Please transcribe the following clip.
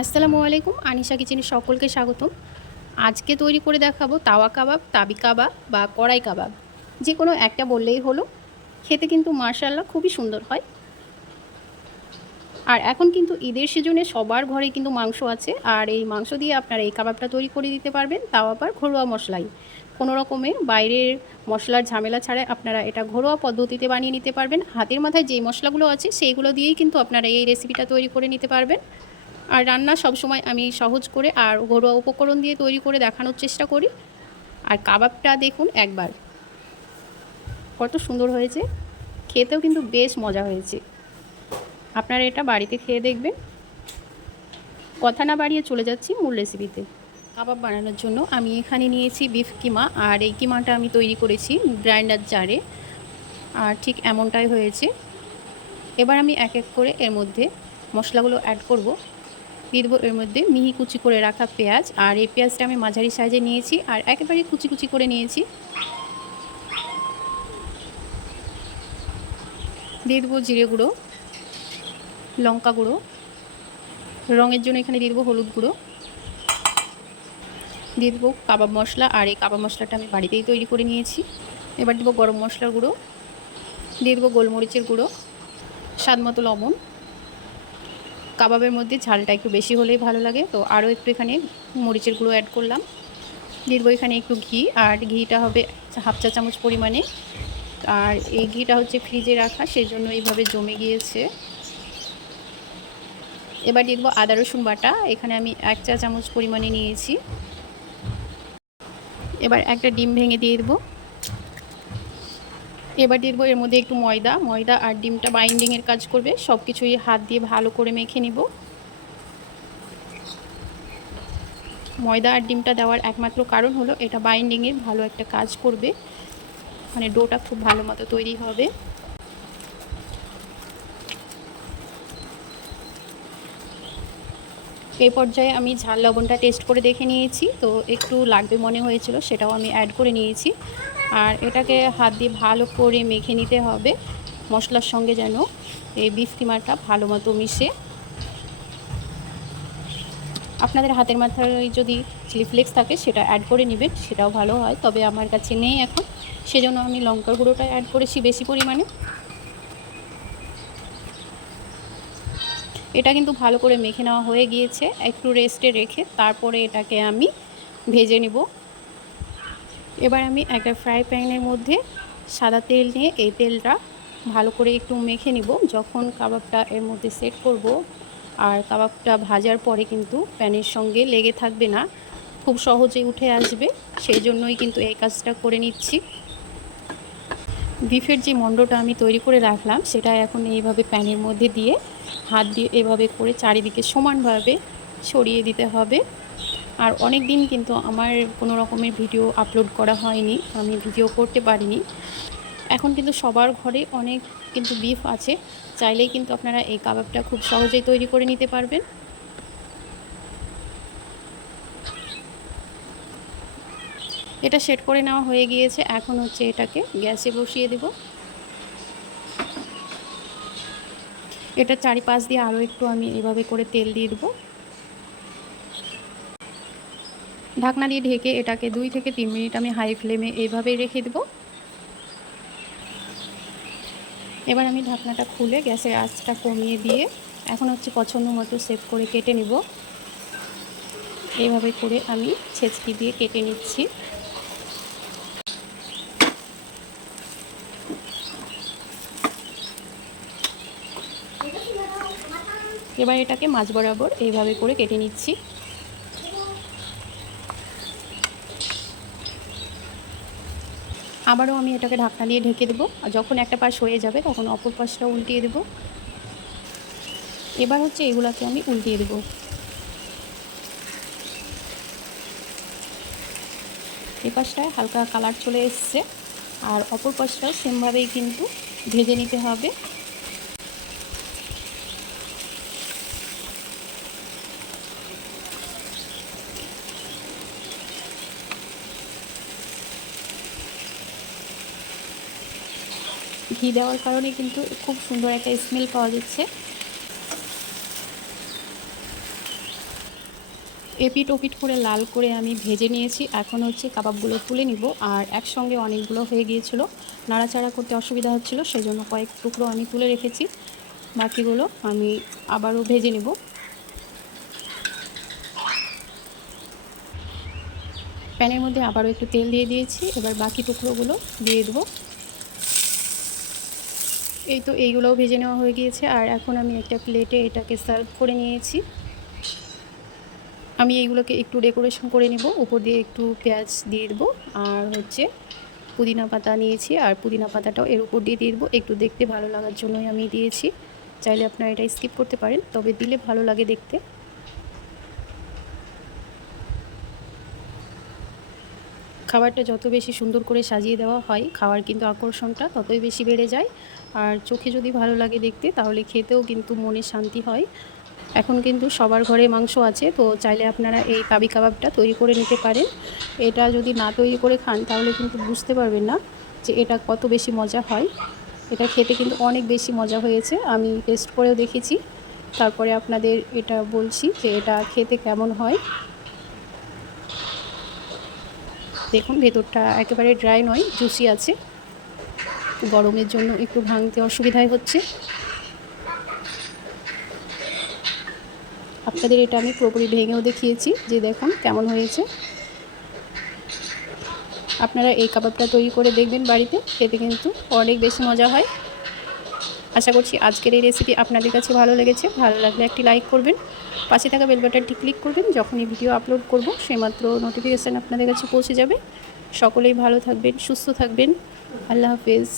আসসালামু আলাইকুম, আনিশা কিচেনে সকলকে স্বাগতম। আজকে তৈরি করে দেখাবো তাওয়া কাবাব, তাবি কাবাব বা কড়াই কাবাব। যে কোনো একটা বললেই হলো, খেতে কিন্তু মার্শাল্লাহ খুবই সুন্দর হয়। আর এখন কিন্তু ঈদের সিজনে সবার ঘরে কিন্তু মাংস আছে, আর এই মাংস দিয়ে আপনারা এই কাবাবটা তৈরি করে দিতে পারবেন, তাও আবার ঘরোয়া মশলাই। কোনো রকমে বাইরের মশলার ঝামেলা ছাড়া আপনারা এটা ঘরোয়া পদ্ধতিতে বানিয়ে নিতে পারবেন। হাতের মাথায় যেই মশলাগুলো আছে, সেইগুলো দিয়েই কিন্তু আপনারা এই রেসিপিটা তৈরি করে নিতে পারবেন। আর রান্না সবসময় আমি সহজ করে আর ঘরোয়া উপকরণ দিয়ে তৈরি করে দেখানোর চেষ্টা করি। আর কাবাবটা দেখুন একবার। কত সুন্দর হয়েছে। খেতেও কিন্তু বেশ মজা হয়েছে। আপনারা এটা বাড়িতে খেয়ে দেখবেন। কথা না বাড়িয়ে চলে যাচ্ছি মূল রেসিপিতে। কাবাব বানানোর জন্য আমি এখানে নিয়েছি বিফ কিমা, আর এই কিমাটা আমি তৈরি করেছি গ্রাইন্ডার জারে। আর ঠিক এমনটাই হয়েছে। এবার আমি এক এক করে এর মধ্যে মশলাগুলো অ্যাড করব। দিয়ে দেবো এর মধ্যে মিহি কুচি করে রাখা পেঁয়াজ। আর এই পেঁয়াজটা আমি মাঝারি সাইজে নিয়েছি আর একেবারে কুচি কুচি করে নিয়েছি। দিয়ে দেবো জিরে গুঁড়ো, লঙ্কা গুঁড়ো। রঙের জন্য এখানে দিয়ে দেবো হলুদ গুঁড়ো। দিয়ে দেবো কাবাব মশলা আর এই কাবাব মশলাটা আমি বাড়িতেই তৈরি করে নিয়েছি। এবার দেবো গরম মশলার গুঁড়ো। দিয়ে দেবো গোলমরিচের গুঁড়ো, স্বাদ মতো লবণ। কাবাবের মধ্যে ঝালটা একটু বেশি হলেই ভালো লাগে। তো আরও একটু এখানে মরিচের গুঁড়ো অ্যাড করলাম। দেবো এখানে একটু ঘি, আর ঘিটা হবে হাফ চা চামচ পরিমাণে। আর এই ঘিটা হচ্ছে ফ্রিজে রাখা সেই জন্য এইভাবে জমে গিয়েছে। এবার দিয়ে দেবো আদা, রসুন বাটা। এখানে আমি এক চা চামচ পরিমাণে নিয়েছি। এবার একটা ডিম ভেঙে দিয়ে দেবো। এবার দিয়ে এর মধ্যে একটু ময়দা। ময়দা আর ডিমটা বাইন্ডিংয়ের কাজ করবে। সব কিছুই হাত দিয়ে ভালো করে মেখে নিব। ময়দা আর ডিমটা দেওয়ার একমাত্র কারণ হলো এটা বাইন্ডিংয়ের ভালো একটা কাজ করবে। মানে ডোটা খুব ভালো মতো তৈরি হবে। এই পর্যায়ে আমি ঝাল লবণটা টেস্ট করে দেখে নিয়েছি। তো একটু লাগবে মনে হয়েছিল, সেটাও আমি অ্যাড করে নিয়েছি। আর এটাকে হাত দিয়ে ভালো করে মেখে নিতে হবে। মশলার সঙ্গে যেন এই বিফ কিমাটা ভালো মতো মিশে। আপনাদের হাতের মাথায় যদি চিলি ফ্লেক্স থাকে, সেটা অ্যাড করে নেবেন, সেটাও ভালো হয়। তবে আমার কাছে নেই এখন। সেজন্য আমি লঙ্কার গুঁড়োটা অ্যাড করেছি বেশি পরিমাণে। এটা কিন্তু ভালো করে মেখে নেওয়া হয়ে গিয়েছে। একটু রেস্টে রেখে তারপরে এটাকে আমি ভেজে নিব। এবার আমি একটা ফ্রাই প্যানের মধ্যে সাদা তেল নিয়ে এই তেলটা ভালো করে একটু মেখে নিব। যখন কাবাবটা এর মধ্যে সেট করব আর কাবাবটা ভাজার পরে কিন্তু প্যানের সঙ্গে লেগে থাকবে না, খুব সহজেই উঠে আসবে। সেই জন্যই কিন্তু এই কাজটা করে নিচ্ছি। বিফের যে মণ্ডটা আমি তৈরি করে রাখলাম, সেটা এখন এইভাবে প্যানের মধ্যে দিয়ে, হাত দিয়ে এভাবে করে চারিদিকে সমানভাবে ছড়িয়ে দিতে হবে। আর অনেক দিন কিন্তু আমার কোনো রকমের ভিডিও আপলোড করা হয়নি, আমি ভিডিও করতে পারিনি। এখন কিন্তু সবার ঘরে অনেক কিন্তু বিফ আছে, চাইলেই কিন্তু আপনারা এই কাবাবটা খুব সহজেই তৈরি করে নিতে পারবেন। এটা সেট করে নেওয়া হয়ে গিয়েছে, এখন হচ্ছে এটাকে গ্যাসে বসিয়ে দেব। এটা চারিপাশ দিয়ে আরও একটু আমি এভাবে করে তেল দিয়ে দেবো। ঢাকনা দিয়ে ঢেকে এটাকে দুই থেকে তিন মিনিট আমি হাই ফ্লেমে এইভাবেই রেখে দেব। এবার আমি ঢাকনাটা খুলে গ্যাসের আঁচটা কমিয়ে দিয়ে এখন হচ্ছে পছন্দ মতো সেভ করে কেটে নিব। এইভাবে করে আমি ছেঁচকি দিয়ে কেটে নিচ্ছি। এবার এটাকে মাছ বরাবর এইভাবে করে কেটে নিচ্ছি। আবারও আমি এটাকে ঢাকনা দিয়ে ঢেকে দেবো। আর যখন একটা পাশ হয়ে যাবে, তখন অপর পাশটা উল্টিয়ে দেবো। এবার হচ্ছে এগুলাকে আমি উল্টিয়ে দেবো। এ পাশটায় হালকা কালার চলে এসছে। আর অপর পাশটাও সেমভাবেই কিন্তু ভেজে নিতে হবে। ঘি দেওয়ার কারণে কিন্তু খুব সুন্দর একটা স্মেল পাওয়া যাচ্ছে। এপিট ওপিট করে লাল করে আমি ভেজে নিয়েছি। এখন হচ্ছে কাবাবগুলো তুলে নিব। আর একসঙ্গে অনেকগুলো হয়ে গিয়েছিল। নাড়াচাড়া করতে অসুবিধা হচ্ছিল সেই জন্য কয়েক টুকরো আমি তুলে রেখেছি। বাকিগুলো আমি আবারও ভেজে নেব। প্যানের মধ্যে আবারও একটু তেল দিয়ে দিয়েছি। এবার বাকি টুকরোগুলো দিয়ে দেবো। এই তো এইগুলোও ভেজে নেওয়া হয়ে গিয়েছে, আর এখন আমি একটা প্লেটে এটাকে সার্ভ করে নিয়েছি। আমি এইগুলোকে একটু ডেকোরেশন করে নেব, উপর দিয়ে একটু পেঁয়াজ দিয়ে দেবো, আর হচ্ছে পুদিনা পাতা নিয়েছি, আর পুদিনা পাতাটাও এর উপর দিয়ে দিয়ে দেবো। একটু দেখতে ভালো লাগার জন্যই আমি দিয়েছি, চাইলে আপনারা এটা স্কিপ করতে পারেন, তবে দিলে ভালো লাগে দেখতে। খাবারটা যত বেশি সুন্দর করে সাজিয়ে দেওয়া হয়, খাওয়ার কিন্তু আকর্ষণটা ততই বেশি বেড়ে যায়। আর চোখে যদি ভালো লাগে দেখতে, তাহলে খেতেও কিন্তু মনে শান্তি হয়। এখন কিন্তু সবার ঘরে মাংস আছে, তো চাইলে আপনারা এই কাবি কাবাবটা তৈরি করে নিতে পারেন। এটা যদি না তৈরি করে খান, তাহলে কিন্তু বুঝতে পারবেন না যে এটা কত বেশি মজা হয়। এটা খেতে কিন্তু অনেক বেশি মজা হয়েছে, আমি টেস্ট করেও দেখেছি। তারপরে আপনাদের এটা বলছি যে এটা খেতে কেমন হয়। দেখুন, ভেতরটা একেবারে ড্রাই নয় জুসি আছে। গরমের জন্য একটু ভাঙতে অসুবিধায় হচ্ছে। আপনাদের এটা আমি পুরোপুরি ভেঙেও দেখিয়েছি, যে দেখুন কেমন হয়েছে। আপনারা এই কাবাবটা তৈরি করে দেখবেন বাড়িতে, খেতে কিন্তু অনেক বেশি মজা হয়। আশা করছি আজকের এই রেসিপি আপনাদের কাছে ভালো লেগেছে। ভালো লাগলে একটি লাইক করবেন। পাশে থাকা বেল বাটনটি ক্লিক করবেন। যখনই ভিডিও আপলোড করব, সেইমাত্র নোটিফিকেশান আপনাদের কাছে পৌঁছে যাবে। সকলেই ভালো থাকবেন, সুস্থ থাকবেন। আল্লাহ হাফেজ।